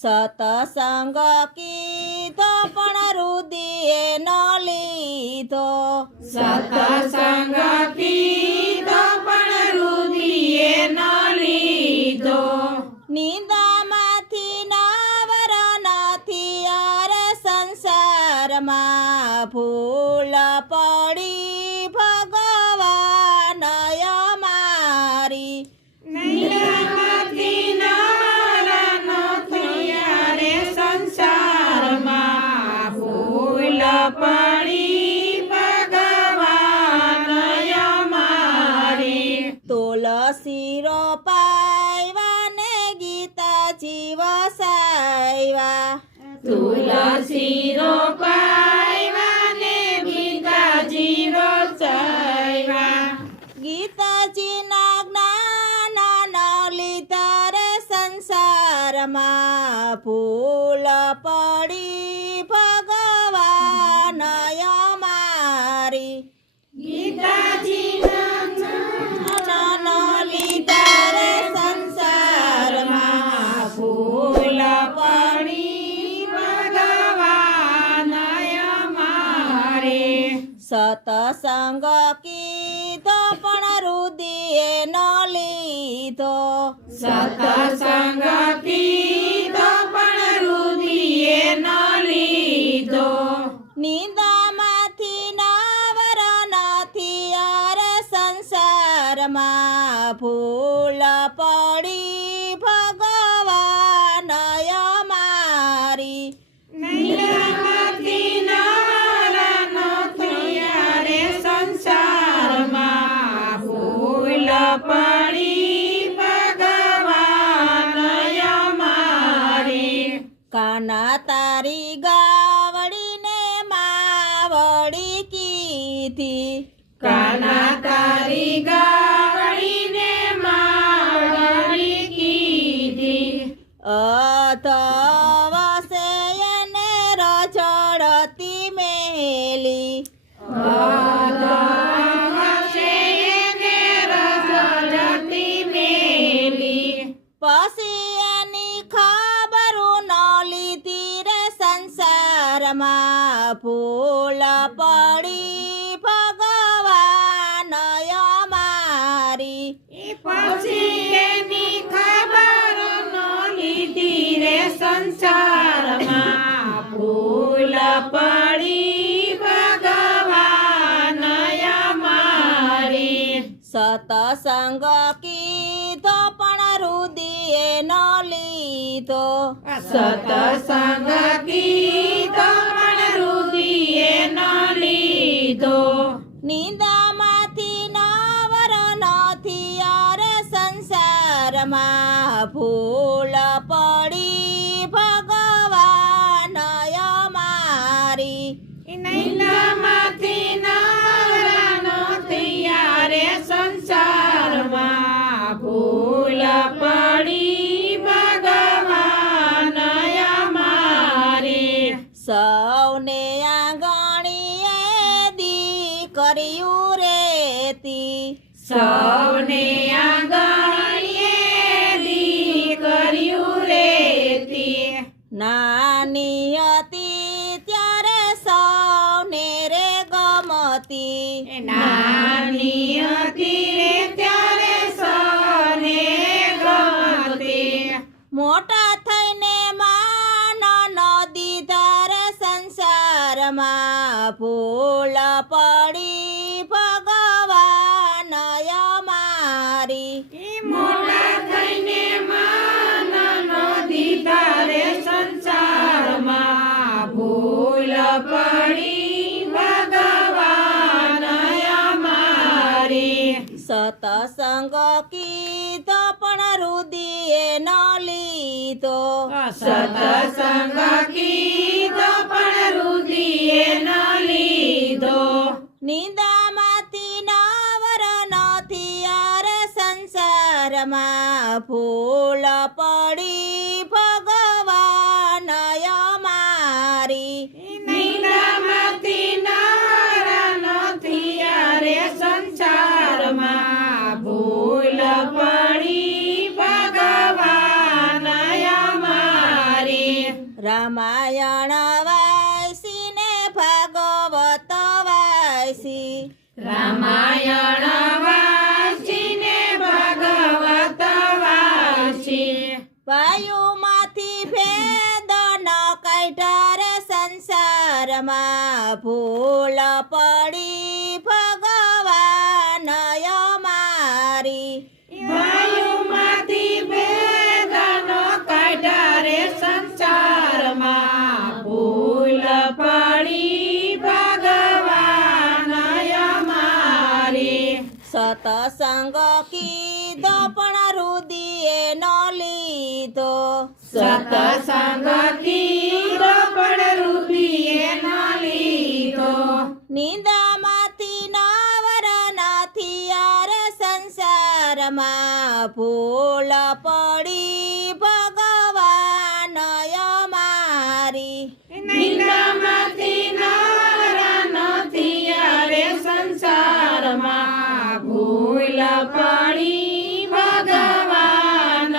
સતસંગ કીધો પણ રુદિએ ન લીધો. સતસંગ કીધો પણ રુધિએ ન લીધો. નિંદામાંથી નાવર નથી અરે સંસારમાં ભૂલ પડી ભગવાન અમારી. નિંદામાંથી નવર નથી અરે સંસારમાં ભૂલ પડી ભગવાન અમારી. તુલસી રોપાયવા ને ગીતાજી વસાવ્યા. તુલસી રોપાયવા ને ગીતાજી વસાવ્યા. ગીતાજીના જ્ઞાન ન લીધા રે સંસારમાં ભૂલ પડી ભગવાન અમારી. ગીતાજીના જ્ઞાન ન લીધા રે સંસારમાં ભૂલ પડી ભગવાન અમારે. સતસંગ કીધો પણ રુદિએ ન લીધો. સતસંગ કીધો પણ રુધિએ ન લીધો. નિંદામાંથી નાવર નથી અરે સંસારમાં ભૂલ પડી ભગવાન અમારી. નિંદામાંથી નવર નથી અરે સંસારમાં ભૂલ પડી ભગવાન અમારી. કાના તારી ગાવડીને માવડી કીધી. કાના તારી ગાવડીને માવડી કીધી. અધવસે એને રજડતી મેલી. અધવસે એને રજડતી મેલી. પછી એની ખબરું ન લીધી રે સંસારમાં ભૂલ પડી ભગવાન અમારી. પછી એની ખબર ન લીધી રે સંસારમાં ભૂલ પડી ભગવાન અમારી. સતસંગ કીધો પણ રુદિએ ન લીધો. સતસંગ કીધો પણ રુધિએ ન લીધો. નિંદામાંથી નાવર નથી અરે સંસારમાં ભૂલ પડી ભગવાન અમારી. નિંદામાંથી નવર નથી યારે સંસારમાં ભૂલ પડી ભગવાન અમારી. સૌને આંગણીએ દીકરીયું રેતી. સૌને આંગણીએ દીકરીયું રેતી. નાની હતી ત્યારે સૌને રે ગમતી. નાની હતી રે ત્યારે સૌને ગમતી. મોટા થઈને માન ન દીધા રે સંસારમાં ભૂલ પડી ભગવાન અમારી. મોટા થઈને માન ન દીધા રે સંસારમાં ભૂલ પડી ભગવાન અમારી. સતસંગ કીધો પણ રુદિએ ન લીધો. સતસંગ કીધો પણ રુધિએ ન લીધો. નિંદામાંથી નાવર નથી અરે સંસારમાં ભૂલ પડી ભગવાન અમારી. નિંદામાંથી નવર નથી યારે સંસારમાં ભૂલ પડી ભગવાન અમારી. રામાયણ વાંચીને ભાગવત વાંચી રામાયણ વાંચીને ભાગવત વાંચી વાયુમાંથી ભેદ ન કાઢ્યા રે સંસારમાં ભૂલ પડી ભગવાન અમારી વાયુમાંથી ભેદનો કાઢ્યા રે સંસારમાં ભૂલ પડી ભગવાન અમારી સતસંગ કીધો પણ રુદિએ ન લીધો સતસંગ કીધો પણ રૂપિયે ન લીધો નિંદામાંથી નવર નથી યાર સંસારમાં ભૂલ પડી ભગવાન અમારી નિંદામાંથી નવરા નથી યારે સંસારમાં ભૂલ પડી ભગવાન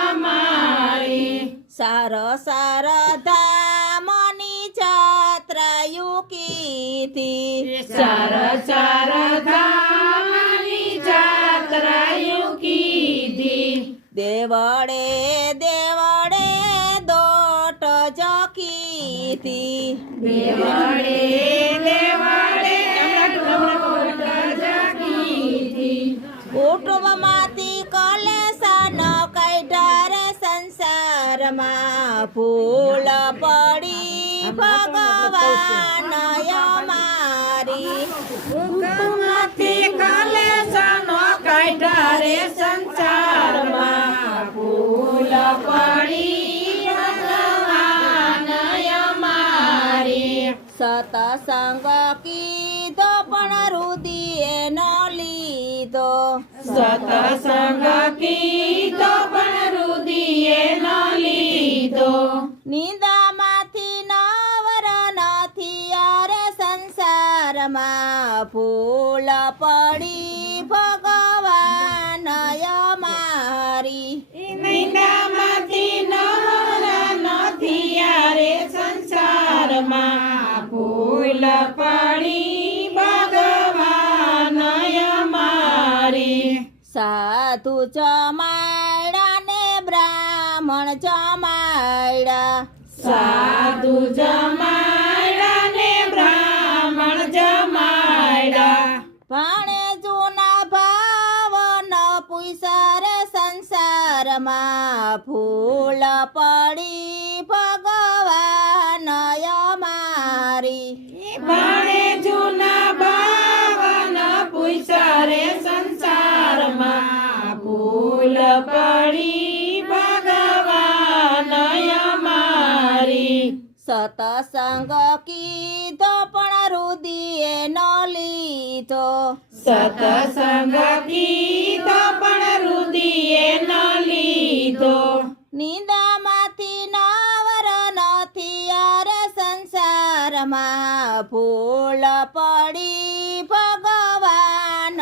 અમારી સાર સાર ધામની જાત્રાયુ કીધી ચાર ચાર ધામની જાત્રાયુ કીધી દેવડે દેવડે દોટ જકીધી દેવડે દેવડે દોટ જકીધી કુટુંબમાંથી કલેશન કાઢ્યા રે સંસારમાં ભૂલ પડી ભગવાન અમારી માંથી કલેશનો કાઢ્યા રે સંસારમાં ભૂલ પડી ભગવાન અમારી સતસંગ કીધો પણ રુદિએ ન લીધો સતસંગ કીધો પણ રુદિયે ન લીધો નિંદામાંથી નવર નથી યાર સંસારમાં ભૂલ પડી ભગવાન અમારી નિંદામાંથી નવરા નથી યારે સંસારમાં ભૂલ પડી ભગવાન અમારી સાધુ જમાડા ને બ્રાહ્મણ જમાડા સાધુ જમાડા ને બ્રાહ્મણ જમાડા ભાણે જૂના ભાવ ન પૂછા રે સંસારમાં ભૂલ પડી ભગવાન અમારી ભાણે જૂના ભાવન પૂછા રે સંસારમાં ભૂલ પડી ભગવાન અમારી સતસંગ કીધો પણ રુદિએ ન લીધો સતસંગ કીધો પણ રુદિયે ન લીધો નિંદામાંથી નવર નથી યાર સંસારમાં ભૂલ પડી ભગવાન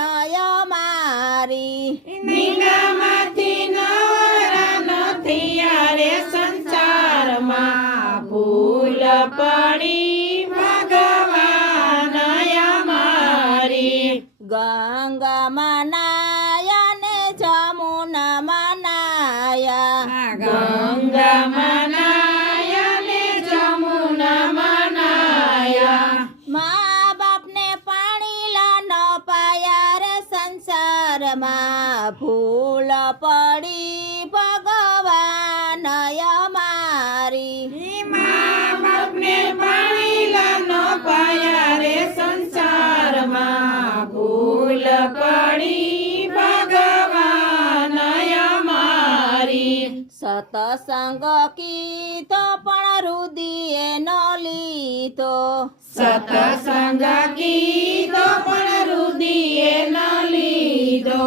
અમારી નિંદામાંથી નવરા નથી યારે સંસારમાં ભૂલ પડી ભગવાન અમારી ગંગામાં નાયા ને જમુનામાં નાયા ગંગામાં નાયા ને જમુનામાં નાયા મા બાપને પાણીલા ન પાયા રે સંસારમાં ભૂલ પડી ભગવાન અમારી મા બાપને પાણીલા ન પાયા રે સંસારમાં ભૂલ પડી ભગવાન અમારી સતસંગ કીધો પણ રુદિએ ન લીધો સતસંગ કીધો પણ રુદિયે ન લીધો